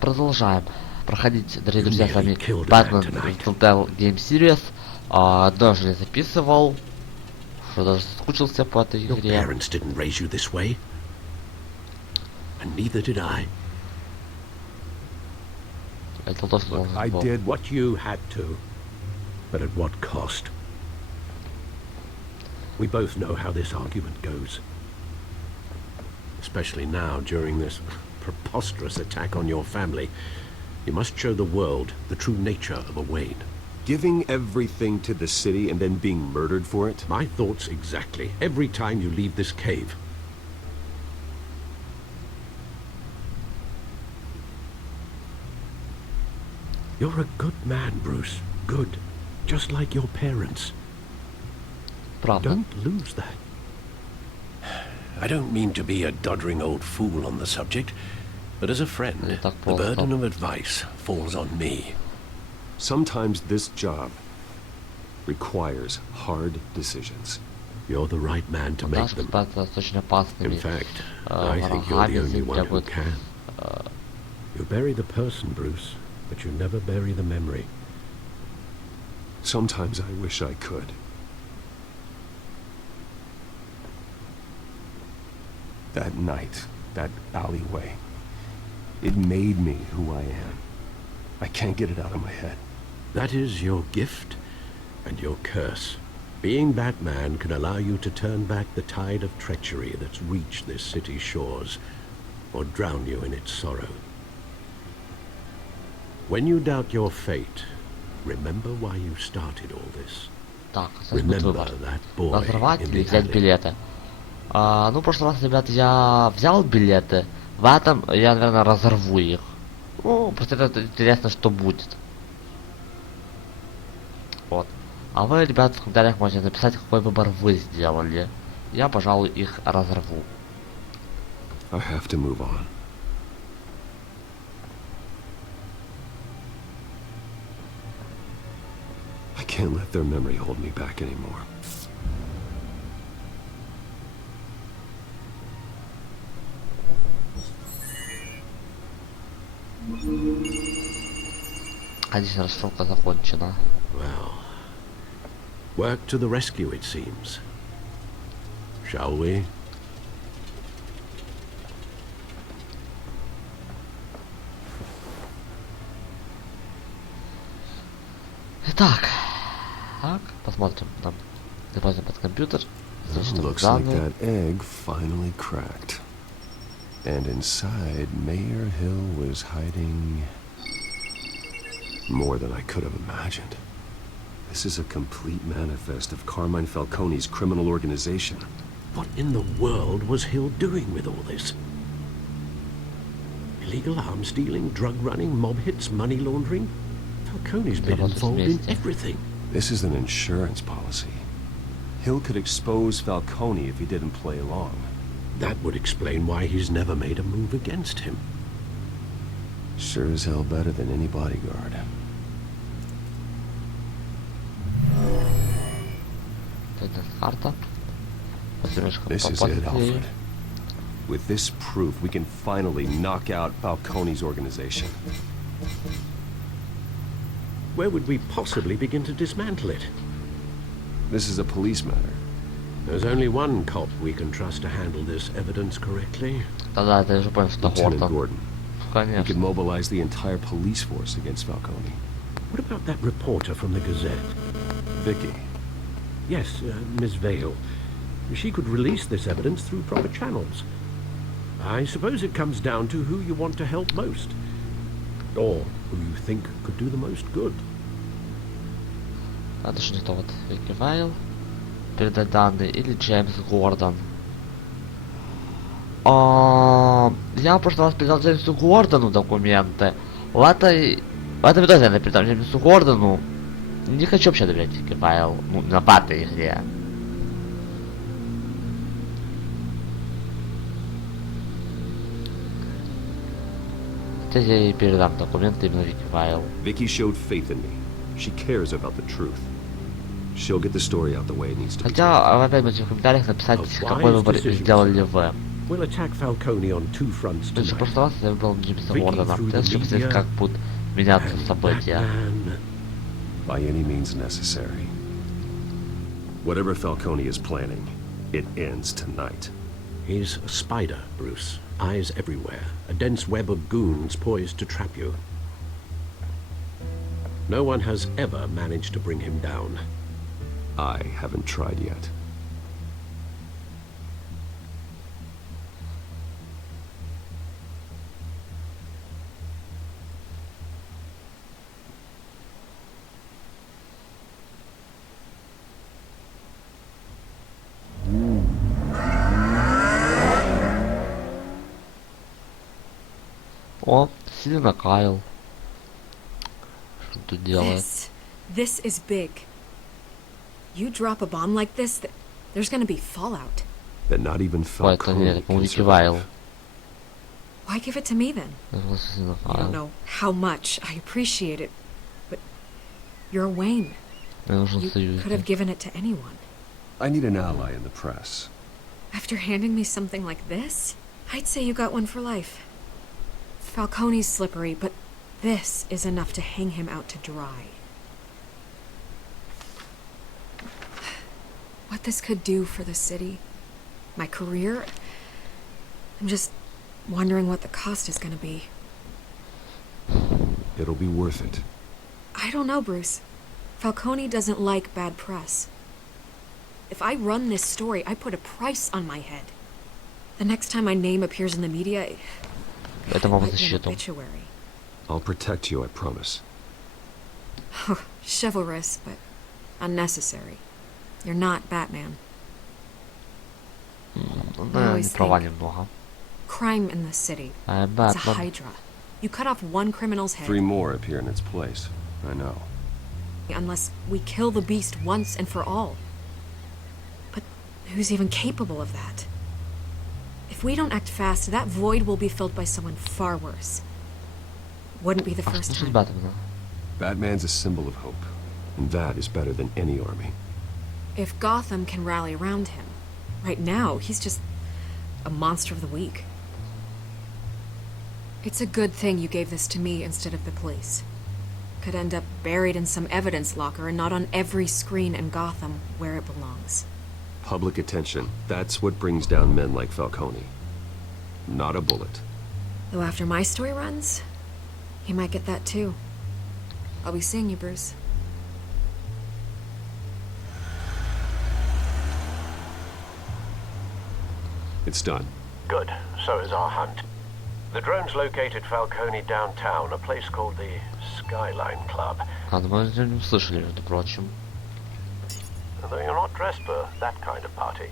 продолжаем проходить, дорогие друзья, с вами Бэтмен Telltale Series. Одно же я записывал, что даже соскучился по этой игре. Это то, что I did what you had to, but at what cost? We both know how this argument goes. Especially now, during this preposterous attack on your family, you must show the world the true nature of a Wayne. Giving everything to the city and then being murdered for it? My thoughts exactly. Every time you leave this cave. You're a good man, Bruce. Good. Just like your parents. Правда. Don't lose that. I don't mean to be a doddering old fool on the subject, but as a friend, the burden of advice falls on me. Sometimes this job requires hard decisions. You're the right man to make them. In fact, I think you're the only one who can. You bury the person, Bruce, but you never bury the memory. Sometimes I wish I could. That night, that alleyway, it made me who I am. I can't get it out of my head. That is your gift and your curse. Being Batman can allow you to turn back the tide of treachery that's reached this city's shores, or drown you in its sorrow. When you doubt your fate, remember why you started all this. Так, Remember that boy in the взять alley. билеты. Ну, в прошлый раз, ребят, я взял билеты. В этом я, наверное, разорву их. Ну, просто это интересно, что будет. Вот. А вы, ребят, в комментариях можете написать, какой выбор вы сделали. Я, пожалуй, их разорву. I have to move on. I can't let their memory hold me back anymore. Конечно, рассылка закончена. Well, work to the rescue, it seems. Shall we? Итак, так, посмотрим. Нам добавим под компьютер. Looks like that egg finally cracked. And inside, Mayor Hill was hiding more than I could have imagined. This is a complete manifest of Carmine Falcone's criminal organization. What in the world was Hill doing with all this? Illegal arms dealing, drug running, mob hits, money laundering? Falcone's been involved in everything. This is an insurance policy. Hill could expose Falcone if he didn't play along. That would explain why he's never made a move against him. Sure as hell better than any bodyguard. This is it, Alfred. With this proof, we can finally knock out Falcone's organization. Where would we possibly begin to dismantle it? This is a police matter. There's only one cop we can trust to handle this evidence correctly. Lieutenant Gordon. He Конечно. could mobilize the entire police force against Falcone. What about that reporter from the Gazette? Vicky. Yes, Miss Vale. She could release this evidence through proper channels. I suppose it comes down to who you want to help most. Or who you think could do the most good. Это же не то вот Вики Вейл. Передать данные или Джеймс Гордон. Я в прошлый раз передал Джеймсу Гордону документы. В этом видосе я передал Джеймсу Гордону. Не хочу вообще доверять Вики Вейл. Ну, на этой игре. Хотя я ей передам документы именно Вики Вейл. Vicky showed faith in me. She cares about the truth. She'll get the story out the way it needs to be. Хотя, вы опять можете в комментариях написать, какой выбор сделали вы. We'll attack Falcone on two fronts То есть в tonight. прошлый раз я выбрал Джеймса Thinking Уордена. through Ты the чтобы посмотреть, media как будут меняться and события. Batman. By any means necessary. Whatever Falcone is planning, it ends tonight. He's a spider, Bruce. Eyes everywhere. A dense web of goons poised to trap you. No one has ever managed to bring him down. I haven't tried yet. О, сильно Кайл. Что тут делает? This is big. You drop a bomb like this, there's gonna be fallout. That not even Ой, это Falcone нет, can по-моему, survive. Кивайл. Why give it to me then? Это сильно I don't Кайл. know how much I appreciate it, but you're Wayne. Мне нужен You could have союзник. given it to anyone. I need an ally in the press. After handing me something like this, I'd say you got one for life. Falcone's slippery, but this is enough to hang him out to dry. What this could do for the city, my career, I'm just wondering what the cost is gonna be. It'll be worth it. I don't know, Bruce. Falcone doesn't like bad press. If I run this story, I put a price on my head. The next time my name appears in the media, Это it мама might be an защиту. obituary. I'll protect you, I promise. Chivalrous, but unnecessary. You're not Batman. Да, always не права think. немного. Crime in the city. It's a Бэтмен. hydra. You cut off one criminal's head, 3 more appear in its place. I know. unless we kill the beast once and for all. But who's even capable of that? If we don't act fast, that void will be filled by someone far worse. Wouldn't be the А first что с time. Бэтменом? Batman's a symbol of hope, and that is better than any army. If Gotham can rally around him, right now he's just a monster of the week. It's a good thing you gave this to me instead of the police. Could end up buried in some evidence locker and not on every screen in Gotham where it belongs. Public attention, that's what brings down men like Falcone. Not a bullet. Though after my story runs, he might get that too. I'll be seeing you, Bruce. It's done. Good. So is our hunt. The drones located Falcone downtown, a place called the Skylайн Club. А, ну мы не услышали, между прочим. Though you're not dressed for that kind of party.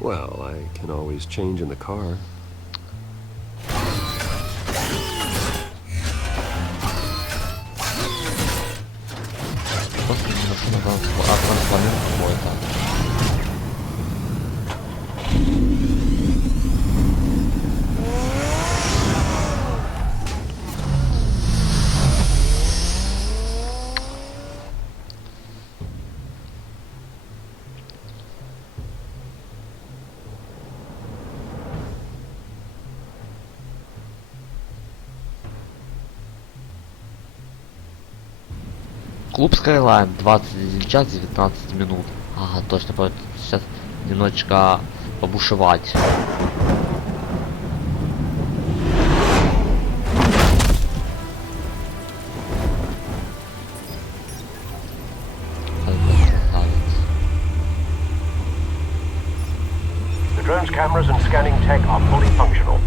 Well, I can always change in the car. Просто машина трансформер какой-то. Клуб Скайлайн, 21 час 19 минут. Ага, точно, сейчас немножечко побушевать. The drone's cameras and scanning tech are fully functional.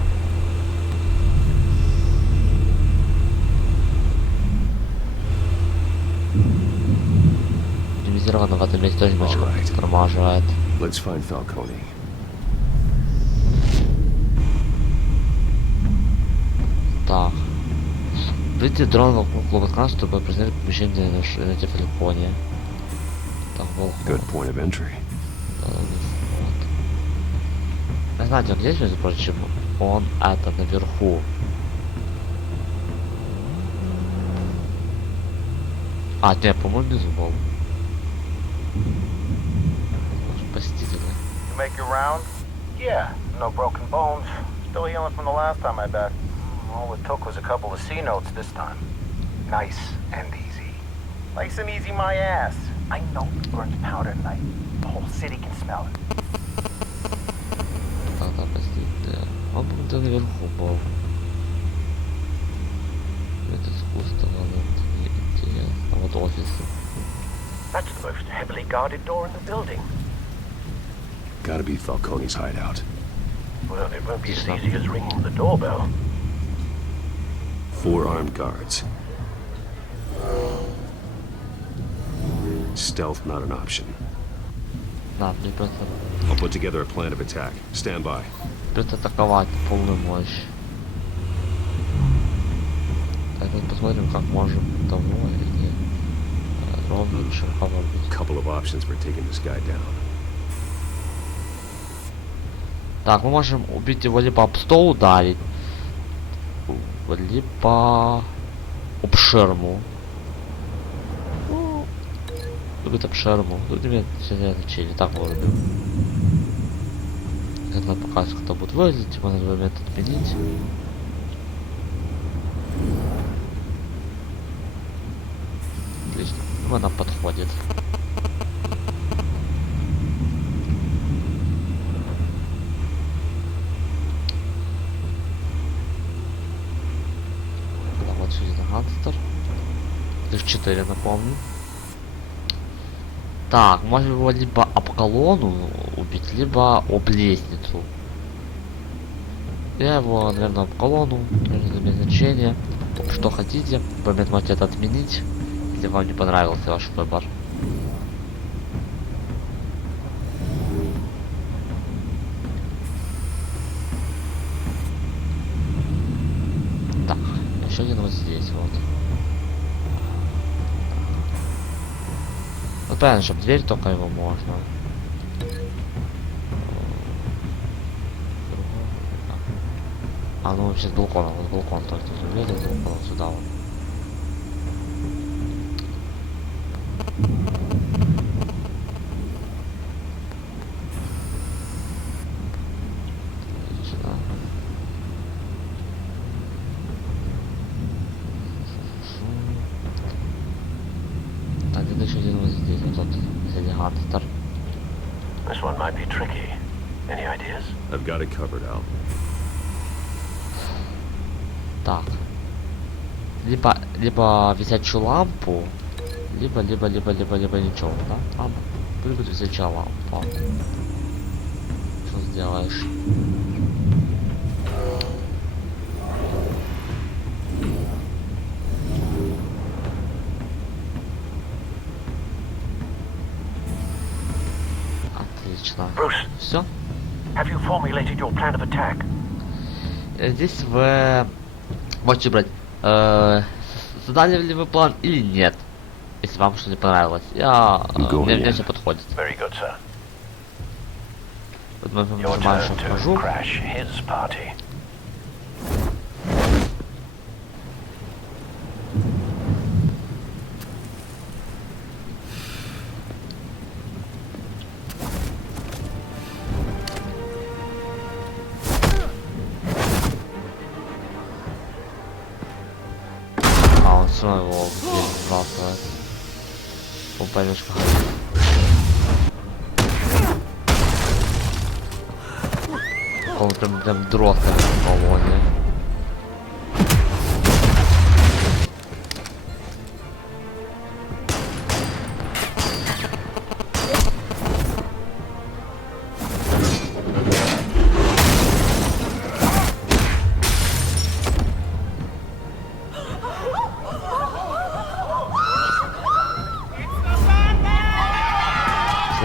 Оптимизировано в этом месте тоже немножечко Alright. притормаживает. Let's find Falcone. Так. Выйти дрон вокруг клуба скан, чтобы признать помещение на телефоне. Так, волк. Good point of entry. Вот. Знаете, где, между прочим, он это наверху. А, нет, по-моему, внизу был. Посетитель. You make your round? Yeah, no broken bones. Still healing from the last time, I bet. All it took was a couple of C notes this time. Nice and easy. Nice and easy my ass. I know burnt powder tonight. The whole city can smell it. Так, простите. Он где наверху был. Это искусство, это интересно. Вот офисы. That's the most heavily guarded door in the building. Gotta be Falcone's hideout. Well, it won't be as easy as ringing the doorbell. 4 armed guards. Stealth not an option. Да, мне просто... I'll put together a plan of attack. Stand by. Придется атаковать в полную мощь. Так, вот посмотрим, как можем того или ровно широко бить. Couple of options for taking this guy down. Так, мы можем убить его либо об стол ударить, либо об ширму. Любит об ширму. Тут имеет все значение. Так вырубил. Это нам покажет, как это будет выглядеть. Мы надо момент отменить. Отлично. Ну, она подходит. Да, вот сюда гангстер. Их 4, напомню. Так, можем его либо об колонну убить, либо об лестницу. Я его, наверное, об колонну, не имеет значения. Что хотите, вы можете это отменить, если вам не понравился ваш выбор. Так, еще один вот здесь вот. Ну правильно, чтобы дверь только его можно. А, ну вообще с балкона, вот балкон только влезет, балкон сюда вот. Сюда. Так, это еще один вот здесь, вот тот, среди гангстер. This one might be tricky. Any ideas? I've got it covered, Al. Так. Либо висячую лампу, либо ничего, да? Ладно. Будет висячая лампа. Что сделаешь? Отлично. Bruce, Все. have you formulated your plan of attack? Здесь вы можете брать, создали ли вы план или нет, если вам что-то не понравилось. Мне все подходит. Very good, sir. Вот мы Your нажимаем, turn что to вхожу. crash his party. А, он все равно его сбрасывает. Он поймешь, как. Он прям дротка в колонне.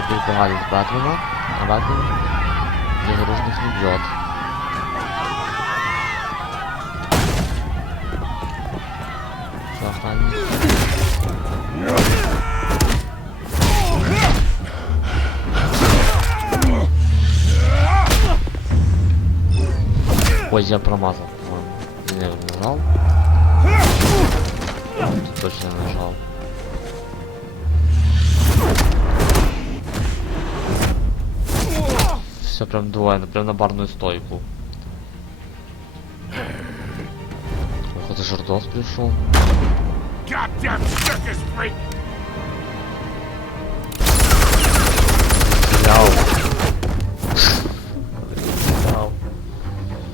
Перебегали с Бэтмена, а Бэтмен безоружных не бьет. Что охранник? Ой, я промазал, по-моему. Я не нажал. Тут точно нажал. Все прям двое, прям на барную стойку. Ох, это Жирдос пришел.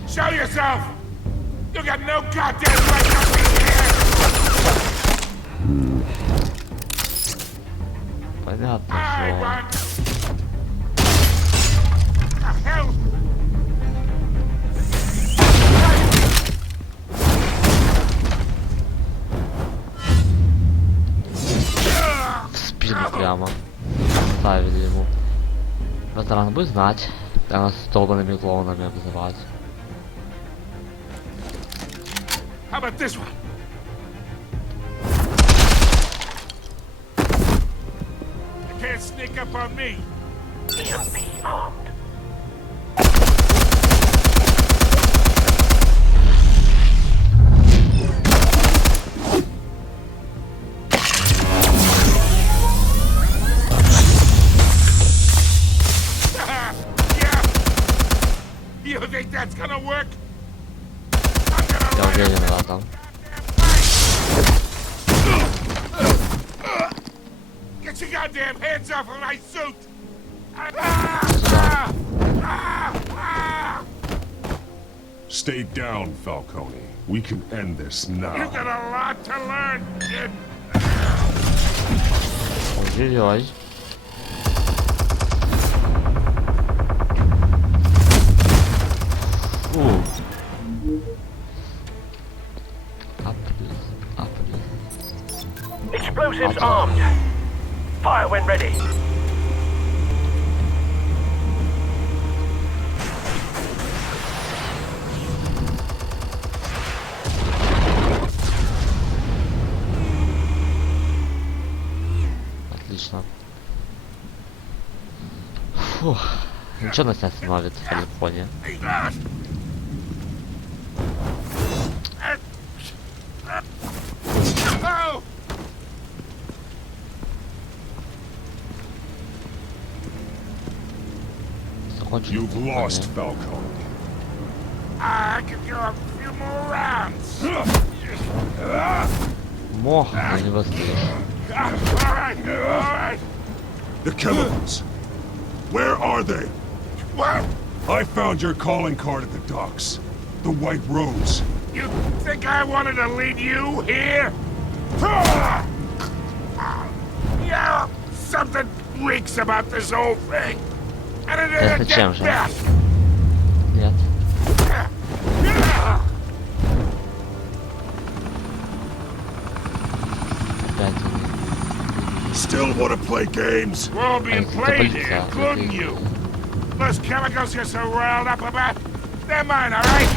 Show yourself! You got no goddamn right to be here! Понятно, I что... want... The hell? В спину прямо. Ставили ему. Ветеран будет знать, как нас долбанными клоунами обзывать. How about this one? You can't sneak up on me. EMP armed. You think that's gonna work? Я уверен в этом. Get your goddamn hands off of my suit! Stay down, Falcone. We can end this You now. got a lot to learn, kid. Ой-ой-ой. Фу. Explosives armed. Fire when ready. Отлично. Фух. Ничего нас не остановит в Калифорнии. You've lost, Falcone. I could go a few more rounds. Мох, но не быстрее. All right, all right. The chemicals. Where are they? What? I found your calling card at the docks. The White Rose. You think I wanted to lead you here? Yeah, something reeks about this whole thing. And it Это ain't чем get же? best. Нет. Опять они. Still want to play games? We're all being Это played here, полиция. including you. Those chemicals you're so riled up about, they're mine, all right?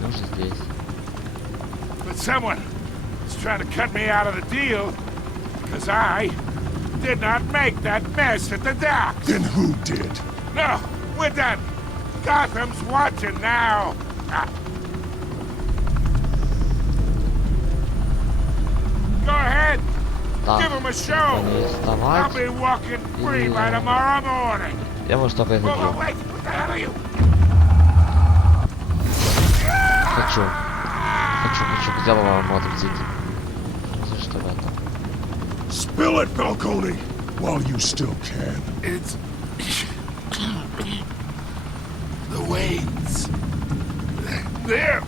Ну же здесь. But someone is trying to cut me out of the deal because I did not make that mess at the docks. Then who did? No, we're done. Gotham's watching now. Go ahead. Так, Give him a show. не I'll вставать. be walking free by tomorrow morning. Я может только это Whoa, whoa, делаю. wait, what the hell are you? Хочу. Хочу к делу мотоцикл. Что в этом? Spill it, Falcone, while you still can. It's the Waynes. They're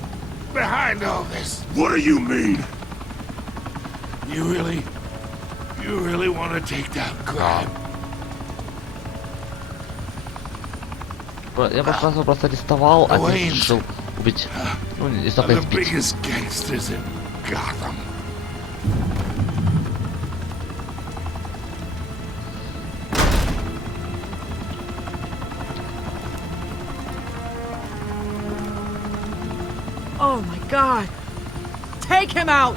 behind all this. What do you mean? You really want to take down crime? Я просто арестовал, а Уэйн. ты решил убить. Ну, не They're столько the избить. biggest gangsters in Gotham. Oh my god! Take him out!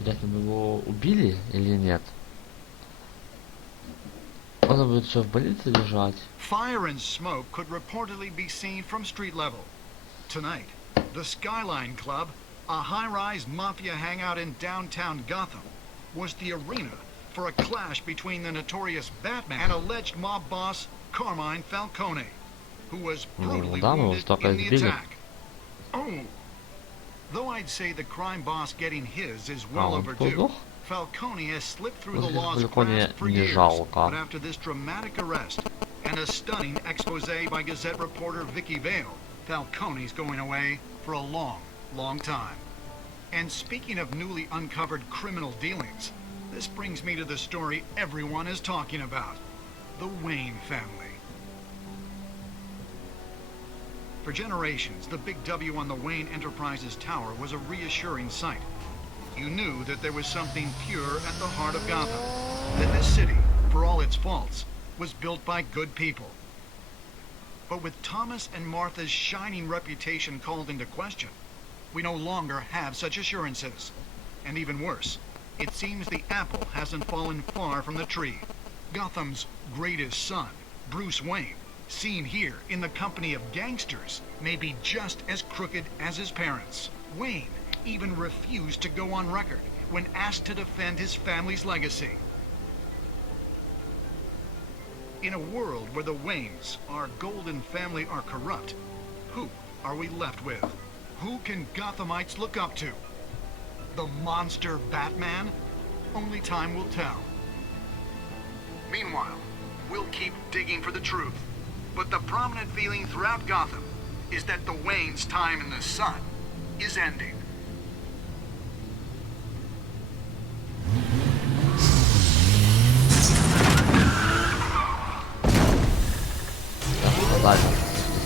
Интересно, мы его убили или нет? Он будет что, в больнице лежать? Fire and smoke could reportedly be seen from street level. Tonight, the Skylайн Club, a high-rise mafia hangout in downtown Gotham, was the arena for a clash between the notorious Batman and alleged mob boss Carmine Falcone, who was brutally wounded in the attack. Oh! Though I'd say the crime boss getting his is well overdue, Falcone has slipped through the law's grasp for years, but after this dramatic arrest and a stunning expose by Gazette reporter Vicky Vale, Falcone's going away for a long, long time. And speaking of newly uncovered criminal dealings, this brings me to the story everyone is talking about, the Wayne family. For generations, the big W on the Wayne Enterprises tower was a reassuring sight. You knew that there was something pure at the heart of Gotham, that this city, for all its faults, was built by good people. But with Thomas and Martha's shining reputation called into question, we no longer have such assurances. And even worse, it seems the apple hasn't fallen far from the tree. Gotham's greatest son, Bruce Wayne, seen here in the company of gangsters, may be just as crooked as his parents. Wayne even refused to go on record when asked to defend his family's legacy. In a world where the Waynes, our golden family, are corrupt, who are we left with? Who can Gothamites look up to? The monster Batman? Only time will tell. Meanwhile, we'll keep digging for the truth. But the prominent feeling throughout Gotham is that the Waynes' time in the sun is ending.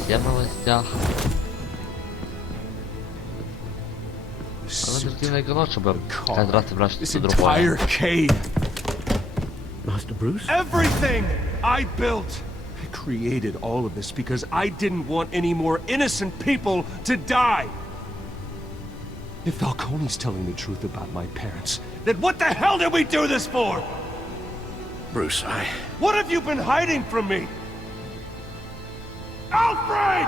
Все в новостях. Интерактивное кино, чтобы каждый раз собрать что-то другое. Master Bruce? Everything I built! I created all of this because I didn't want any more innocent people to die! If Falcone's telling the truth about my parents, then what the hell did we do this for? Bruce, What have you been hiding from me? Alfred!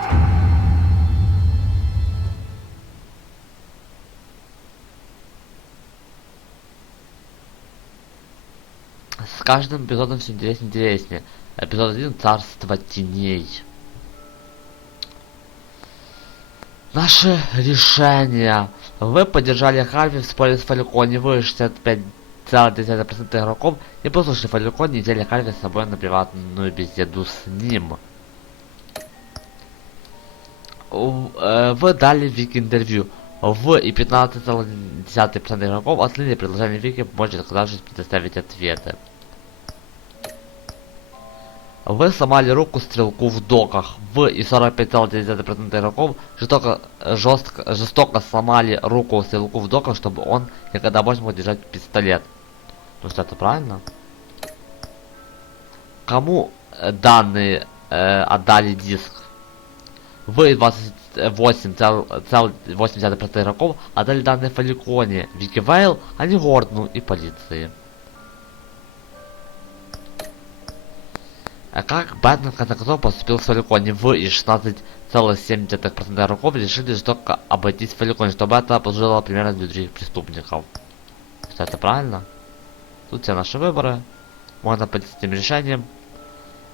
С каждым эпизодом все интереснее и интереснее. Эпизод 1 «Царство теней». Наши решения. Вы поддержали Харви в споре с Фалькони. Вы 65,3% игроков и послушали Фалькони и взяли Харви с собой на приватную беседу с ним. Вы дали Вики интервью. Вы и 15,1% игроков оценили предложение Вики, позже отказавшись предоставить ответы. Вы сломали руку стрелку в доках. Вы и 45,9% игроков жестоко сломали руку стрелку в доках, чтобы он никогда больше мог держать пистолет. Ну что, это правильно? Кому данные отдали диск? Вы 28,8% игроков отдали данные Фальконе, Вики Вейл, а не Гордону и полиции. А как Бэтмен в конце концов поступил с Фальконе? Вы и 16,7% игроков решили жестоко обойтись с Фальконе, чтобы это послужило примером для других преступников. Что это правильно? Тут все наши выборы. Можно пойти с этим решением.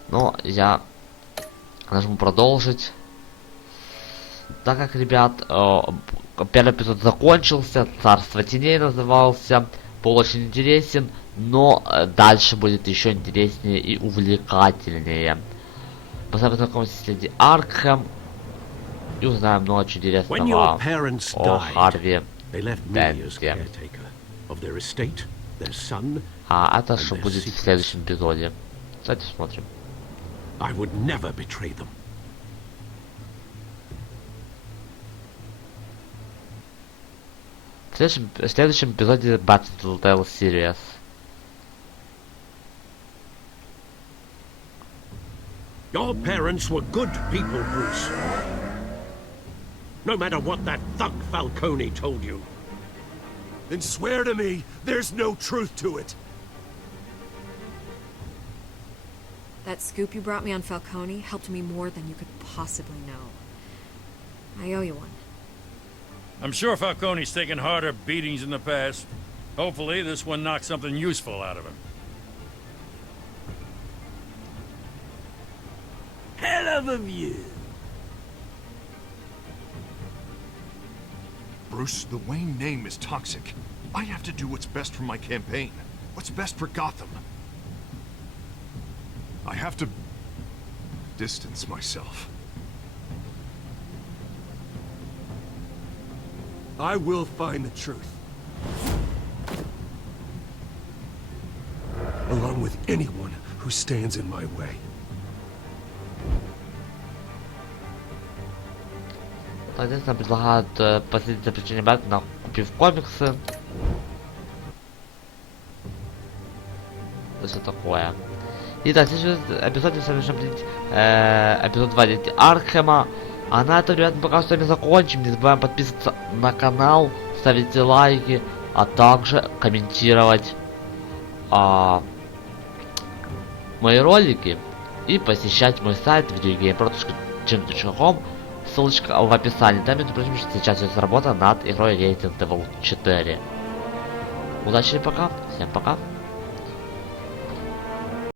Но я нажму продолжить. Так как, ребят, первый эпизод закончился, «Царство теней» назывался, был очень интересен, но дальше будет еще интереснее и увлекательнее. Поставим знакомиться с леди Аркхэм и узнаем много чего интересного о Харви Денте. А это что будет в следующем эпизоде. Кстати, смотрим. В следующем эпизоде Telltale Series. Your parents were good people, Bruce. No matter what that thug Falcone told you. Then swear to me there's no truth to it. That scoop you brought me on Falcone helped me more than you could possibly know. I owe you one. I'm sure Falcone's taken harder beatings in the past. Hopefully, this one knocks something useful out of him. Hell of a view. Bruce, the Wayne name is toxic. I have to do what's best for my campaign. What's best for Gotham. I have to distance myself. I will find the truth. Along with anyone who stands in my way. Здесь нам предлагают последить запрещение Бэтмена, купив комиксы. Это что такое? Итак, сейчас эпизод мы будем эпизод 2 Дети Аркхема. А на этом, ребята, пока что мы закончим. Не забываем подписываться на канал, ставить лайки, а также комментировать мои ролики и посещать мой сайт videogameprod.com. Ссылочка в описании. Там, между прочим, сейчас идет работа над игрой Resident Evil 4. Удачи и пока. Всем пока.